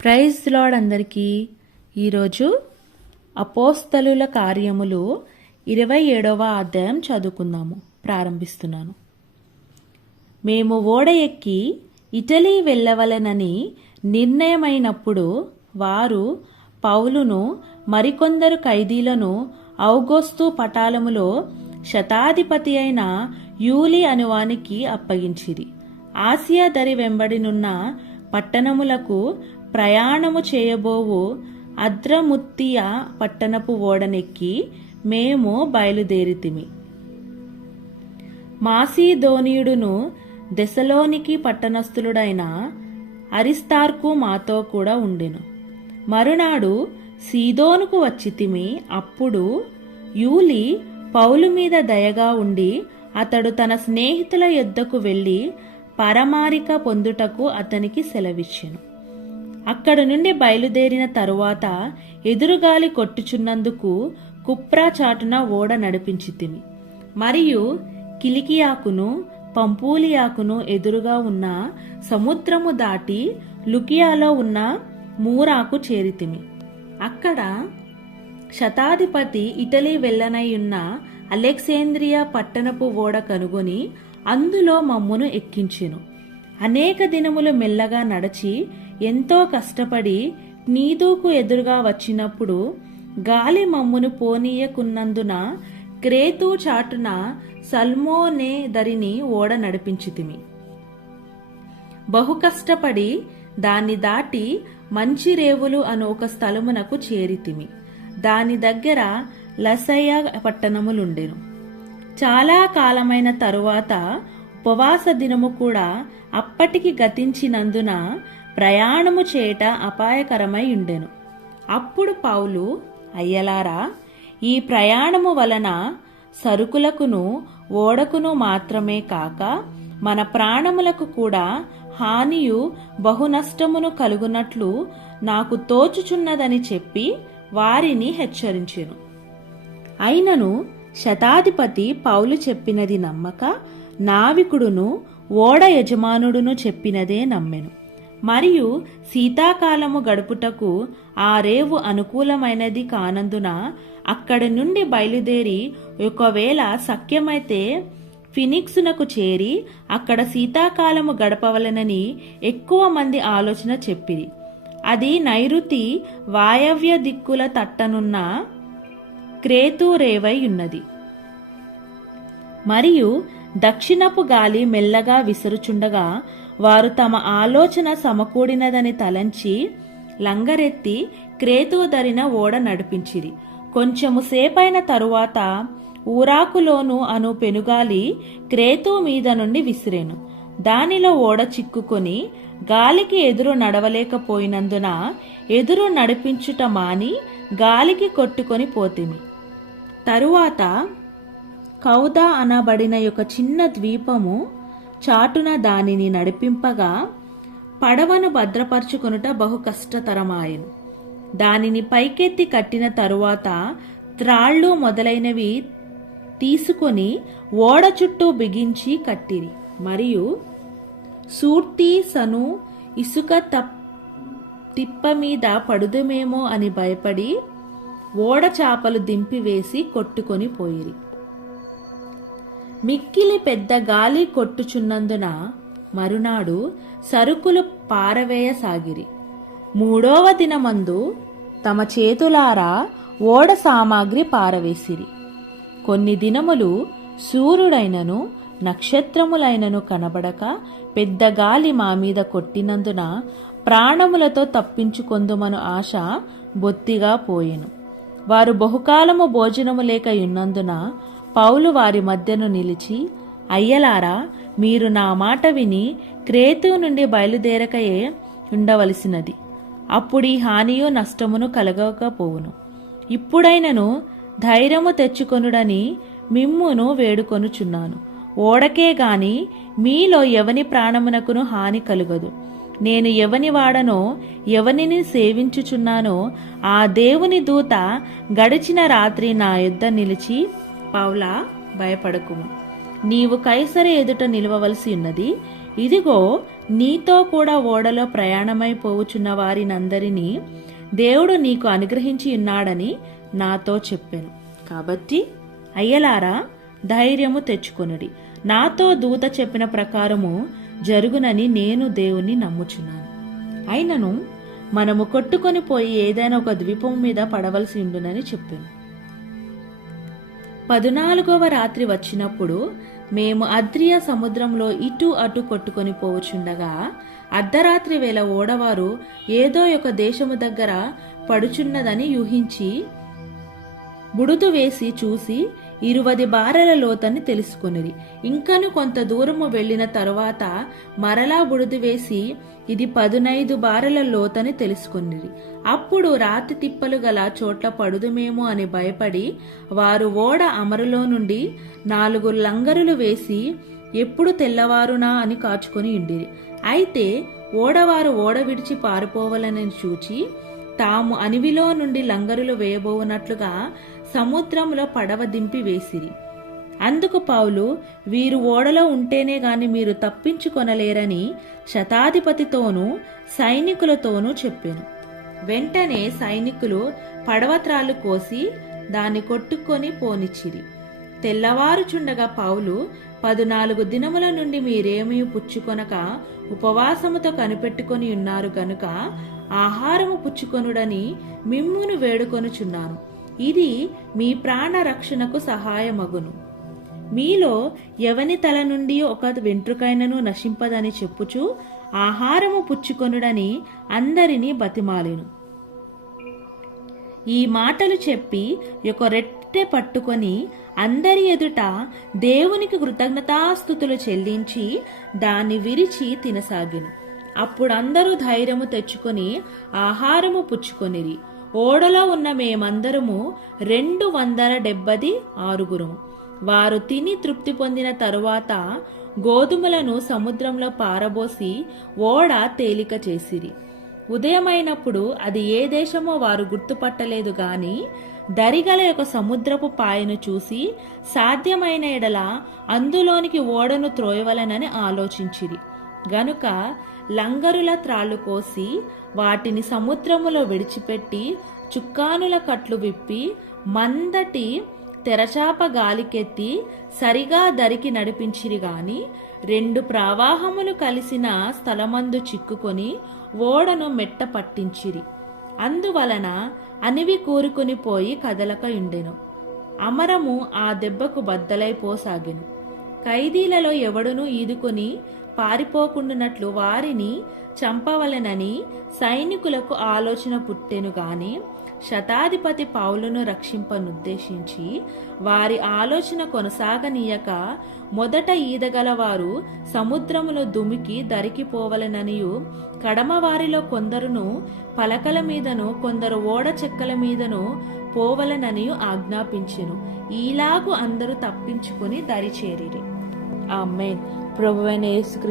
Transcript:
Praise lord అందరికీ. ఈరోజు అపోస్తలుల కార్యములు 27వ అధ్యాయం చదువుకుందాము. ప్రారంభిస్తున్నాను. మేము ఓడ ఎక్కి ఇటలీ వెళ్ళవలెనని నిర్ణయమైనప్పుడు వారు పౌలును మరికొందరు ఖైదీలను ఔగొస్తు పటాలములో శతాధిపతి అయిన యూలి అనువానికి అప్పగించిరి. ఆసియా దరి వెంబడినున్న పట్టణములకు ప్రయాణము చేయబోవు అద్రముత్తియ పట్టణపు ఓడనెక్కి మేము బయలుదేరితిమి. మాసిదోనియుడును దెసలోనికి పట్టణస్థులుడైన అరిస్తార్కు మాతో కూడా ఉండెను. మరునాడు సీదోనుకు వచ్చితిమి. అప్పుడు యూలి పౌలు మీద దయగా ఉండి అతడు తన స్నేహితుల యొద్దకు వెళ్లి పరమారిక పొందుటకు అతనికి సెలవిచ్చెను. అక్కడి నుండి బయలుదేరిన తరువాత ఎదురుగాలి కొట్టుచున్నందుకు కుప్రా చాటున ఓడ నడిపించితిమి. మరియు కిలికియాకును పంపూలియాకును ఎదురుగా ఉన్న సముద్రము దాటి లుకియాలో ఉన్న మూరాకు చేరితిమి. అక్కడ శతాధిపతి ఇటలీ వెళ్ళనయ్యున్న అలెగ్జాంద్రియా పట్టణపు ఓడ కనుగొని అందులో మమ్మును ఎక్కించెను. అనేక దినములు మెల్లగా నడచి ఎంతో కష్టపడి నీదుకు ఎదురుగా వచ్చినప్పుడు గాలి మమ్మును పోనీయకున్నందున క్రేతు చాటున సల్మోనే దరిని ఓడ నడిపించితిమి. బహు కష్టపడి దాన్ని దాటి మంచి రేవులు అను ఒక స్థలమునకు చేరితిమి. దాని దగ్గర లసయ పట్టణములుండెను. చాలా కాలమైన తరువాత ఉపవాస దినము కూడా అప్పటికి గతించినందున ప్రయాణము చేయట అపాయకరమై ఉండెను. అప్పుడు పౌలు, అయ్యలారా, ఈ ప్రయాణము వలన సరుకులకును ఓడకును మాత్రమే కాక మన ప్రాణములకు కూడా హానియు బహునష్టమును కలుగునట్లు నాకు తోచుచున్నదని చెప్పి వారిని హెచ్చరించెను. అయినను శతాధిపతి పౌలు చెప్పినది నమ్మక నావికుడును ఓడ యజమానుడును చెప్పినదే నమ్మెను. మరియు శీతాకాలము గడుపుటకు ఆ రేవు అనుకూలమైనది కానందున అక్కడి నుండి బయలుదేరి ఒకవేళ శక్యమైతే ఫినిక్సునకు చేరి అక్కడ శీతాకాలము గడపవలెనని ఎక్కువ మంది ఆలోచన చెప్పిరి. అది నైరుతి వాయవ్య దిక్కుల తట్టనున్న క్రేతు రేవై ఉన్నది. మరియు దక్షిణపు గాలి మెల్లగా విసురుచుండగా వారు తమ ఆలోచన సమకూడినదని తలంచి లంగరెత్తి క్రేతు దరిన ఓడ నడిపించిరి. కొంచెము సేపైన తరువాత ఊరాకులోను అను పెనుగాలి క్రేతు మీద నుండి విసిరేను. దానిలో ఓడ చిక్కుకొని గాలికి ఎదురు నడవలేకపోయినందున ఎదురు నడిపించుట మాని గాలికి కొట్టుకొని పోతిమి. తరువాత కౌదా అనబడిన ఒక చిన్న ద్వీపము చాటున దానిని నడిపింపగా పడవను భద్రపరచుకొనుట బహు కష్టతరమాయెను. దానిని పైకెత్తి కట్టిన తరువాత త్రాళ్ళు మొదలైనవి తీసుకొని ఓడ చుట్టూ బిగించి కట్టిరి. మరియు సూర్తి సను ఇసుక తిప్ప మీద పడుదుమేమో అని భయపడి ఓడ చాపలు దింపివేసి కొట్టుకొని పోయిరి. మిక్కిలి పెద్ద గాలి కొట్టుచున్నందున మరునాడు సరుకులు పారవేయసాగిరి. 3వ దినమందు తమ చేతులారా ఓడ సామాగ్రి పారవేసిరి. కొన్ని దినములు సూర్యుడైనను నక్షత్రములైనను కనబడక పెద్ద గాలి మా మీద కొట్టినందున ప్రాణములతో తప్పించుకొందుమను ఆశ బొత్తిగా పోయెను. వారు బహుకాలము భోజనము లేక ఉన్నందున పౌలు వారి మధ్యను నిలిచి, అయ్యలారా, మీరు నా మాట విని క్రేతు నుండి బయలుదేరకయే ఉండవలసినది. అప్పుడీ హానియు నష్టమును కలగకపోవును. ఇప్పుడైనను ధైర్యము తెచ్చుకొనుడని మిమ్మును వేడుకొనుచున్నాను. ఓడకే గాని మీలో ఎవని ప్రాణమునకును హాని కలుగదు. నేను ఎవని వాడనో ఎవనిని సేవించుచున్నానో ఆ దేవుని దూత గడిచిన రాత్రి నా యొద్ద నిలిచి, పౌలా, భయపడకుము, నీవు కైసరు ఎదుట నిలవవలసి ఉన్నది. ఇదిగో, నీతో కూడా ఓడలో ప్రయాణమైపోవుచున్న వారినందరినీ దేవుడు నీకు అనుగ్రహించి ఉన్నాడని నాతో చెప్పెను. కాబట్టి అయ్యలారా, ధైర్యము తెచ్చుకొనుడి. నాతో దూత చెప్పిన ప్రకారము జరుగునని నేను దేవుని నమ్ముచున్నాను. అయినను మనము కొట్టుకొని పోయి ఏదైనా ఒక ద్వీపం మీద పడవలసి ఉండునని చెప్పాను. 14వ రాత్రి వచ్చినప్పుడు మేము అద్రియ సముద్రంలో ఇటు అటు కొట్టుకొని పోవచుండగా అర్ధరాత్రి వేళ ఓడవారు ఏదో ఒక దేశము దగ్గర పడుచున్నదని యూహించి బుడుదు వేసి చూసి 20 బారెల లోతని తెలుసుకొనిరి. ఇంకను కొంత దూరము వెళ్లిన తరువాత మరలా బుడుదు వేసి ఇది 15 బారెల లోతని తెలుసుకొనిరి. అప్పుడు రాతి తిప్పలు గల చోట్ల పడుదుమేమో అని భయపడి వారు ఓడ అమరులో నుండి 4 లంగరులు వేసి ఎప్పుడు తెల్లవారునా అని కాచుకొని ఉండిరి. అయితే ఓడవారు ఓడ విడిచి పారిపోవాలని చూచి తాము అనివిలో నుండి లంగరులు వేయబోవునట్లుగా సముద్రంలో పడవ దింపి వేసిరి. అందుకు పౌలు, వీరు ఓడలో ఉంటేనే గాని మీరు తప్పించుకొనలేరని శతాధిపతితోనూ సైనికులతోనూ చెప్పెను. వెంటనే సైనికులు పడవత్రాళ్ళు కోసి దాన్ని కొట్టుకొని పోనిచ్చిరి. తెల్లవారుచుండగా పౌలు, 14 దినముల నుండి మీరేమీ పుచ్చుకొనక ఉపవాసముతో కనిపెట్టుకొని ఉన్నారు గనుక ఆహారము పుచ్చుకొనుడని మిమ్మును వేడుకొనుచున్నాను. ఇది మీ ప్రాణ రక్షణకు సహాయమగును. మీలో ఎవని తల నుండి ఒక వెంట్రుకైనను నశింపదని చెప్పుచు ఆహారము పుచ్చుకొనుడని అందరినీ బతిమాలెను. ఈ మాటలు చెప్పి ఒక రొట్టె పట్టుకొని అందరి ఎదుట దేవునికి కృతజ్ఞతాస్తుతులు చెల్లించి దాన్ని విరిచి తినసాగెను. అప్పుడు అందరూ ధైర్యము తెచ్చుకొని ఆహారము పుచ్చుకొనిరి. ఓడలో ఉన్న మేమందరము 276 వారు తిని తృప్తి పొందిన తరువాత గోధుమలను సముద్రంలో పారబోసి ఓడ తేలిక చేసిరి. ఉదయమైనప్పుడు అది ఏ దేశమో వారు గుర్తుపట్టలేదు గాని దరిగల యొక్క సముద్రపు పాయను చూసి సాధ్యమైన ఎడల అందులోనికి ఓడను త్రోయవలనని ఆలోచించిరి. గనుక లంగరుల త్రాళ్ళు కోసి వాటిని సముద్రములో విడిచిపెట్టి చుక్కానుల కట్లు విప్పి మందటి తెరచాప గాలికెత్తి సరిగా దరికి నడిపించిరి గాని 2 ప్రవాహములు కలిసిన స్థలమందు చిక్కుకొని ఓడను మెట్ట పట్టించిరి. అందువలన అనివి కూరుకుని పోయి కదలక ఉండెను. అమరము ఆ దెబ్బకు బద్దలైపోసాగెను. ఖైదీలలో ఎవడునూ ఈదుకొని పారిపోకుండానట్లు వారిని చంపవలెనని సైనికులకు ఆలోచన పుట్టెను గాని శతాధిపతి పౌలును రక్షింపనుద్దేశించి వారి ఆలోచన కొనసాగనీయక మొదట ఈదగలవారు సముద్రములో దుమికి దరికిపోవలెననియు కడమవారిలో కొందరును పలకల మీదను కొందరు ఓడ చెక్కల మీదను పోవలెననియు ఆజ్ఞాపించెను. ఈలాగు అందరూ తప్పించుకొని దరిచేరిరి. ఆమేన్. ప్రభువైన యేసుక్రీస్తు